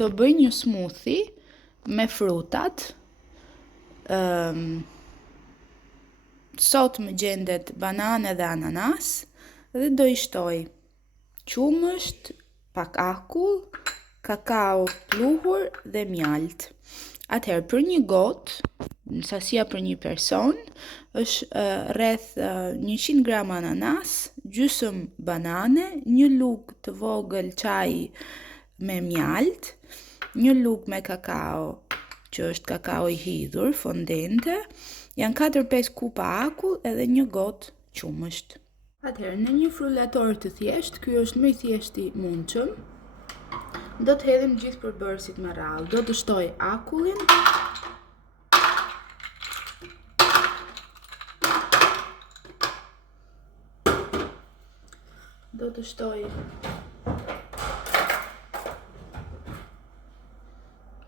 Do bëj një smoothie me frutat. Sot më gjendet banane dhe ananas dhe do i shtoj qumësht, pak akull, kakao pluhur dhe mjalt. Atëherë për një gotë, sasia për një person, është rreth 100 gram ananas, gjysmë banane, një lugë të vogël çaji me mjalt, një lugë me kakao, që është kakao i hidhur, fondente, janë 4-5 kupa akull edhe një gotë qumësht. Atëherë, në një frullator të thjeshtë, ky është më i thjeshti mundshëm, do të hedhim gjithë përbërësit me radhë. Do të shtoj akullin, do të shtoj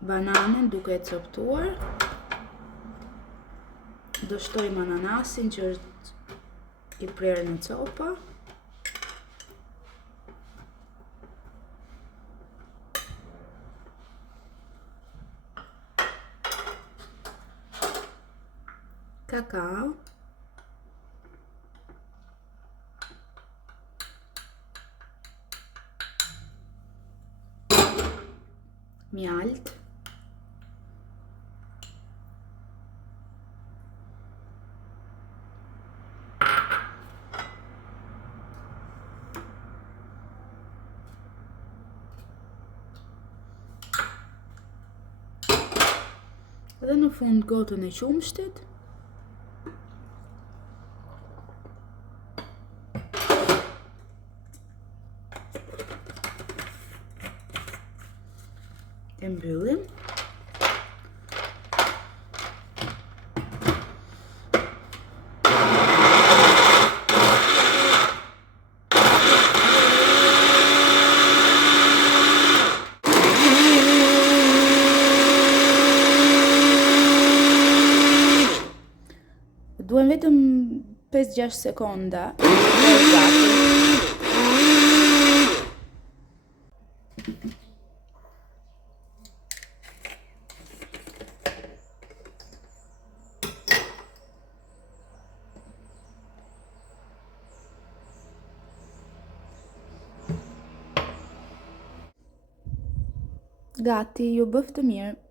bananen duke e coptuar, do shtojmë ananasin që është i prerë në copa, kakao, mjalt, dhe në fund gotën e qumshtit. E mbyllim. Duhen vetëm 5-6 sekonda. Gati, ju bëftë mirë.